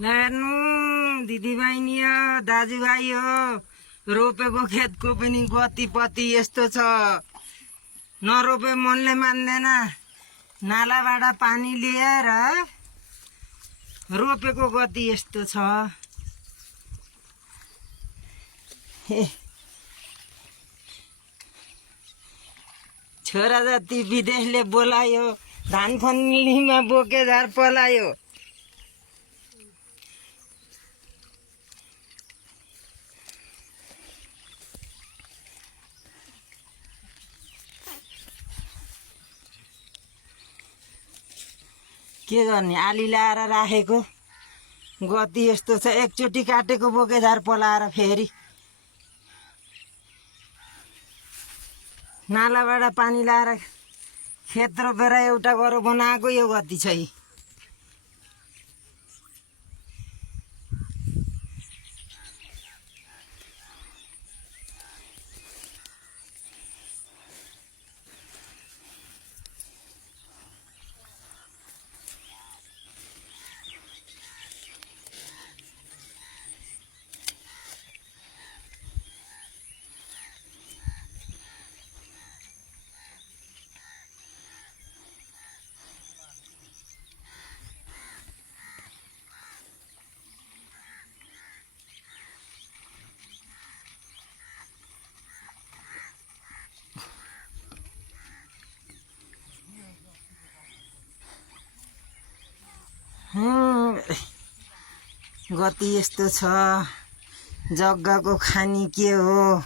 हेर्नु दिदीबहिनी हो दाजुभाइ हो रोपेको खेतको पनि गतिपति यस्तो छ। नरोपे मनले मान्दैन। नालाबाट पानी ल्याएर रोपेको गति यस्तो छ। छोरा जति विदेशले बोलायो, धान फन्लीमा बोके झार पलायो। के गर्ने, आली लाएर राखेको गति यस्तो छ। एकचोटि काटेको बोके झार पलाएर फेरि नालाबाट पानी लाएर खेत रोपेर एउटा गरो बनाएको यो गति छ। गति यस्तो छ। जग्गाको खानी के हो,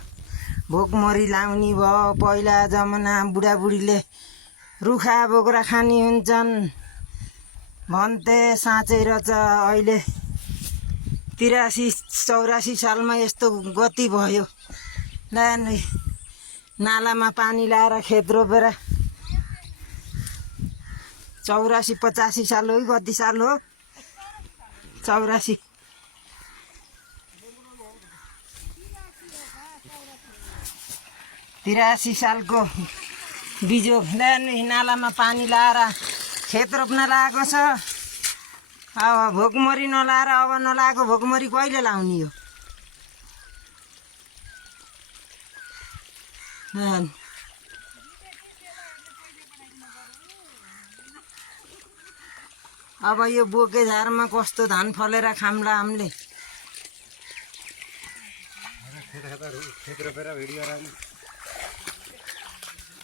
भोकमरी लाउने भयो। पहिला जमाना बुढाबुढीले रुखा बोक्रा खानी हुन्छन् भन्थे, साँच्चै रहेछ। अहिले 83-84 सालमा यस्तो गति भयो। नालामा पानी लाएर खेत रोपेर 84-85 साल हो, कति साल हो? 84। तिरासी सालको बिजोग नालामा पानी लाएर खेत रोप्न लागेको छ। अब भोकमरी नलाएर, अब नलाएको भोकमरी कहिले लाउने हो? अब यो बोके झारमा कस्तो धान फलेर खाम्ला हामीले।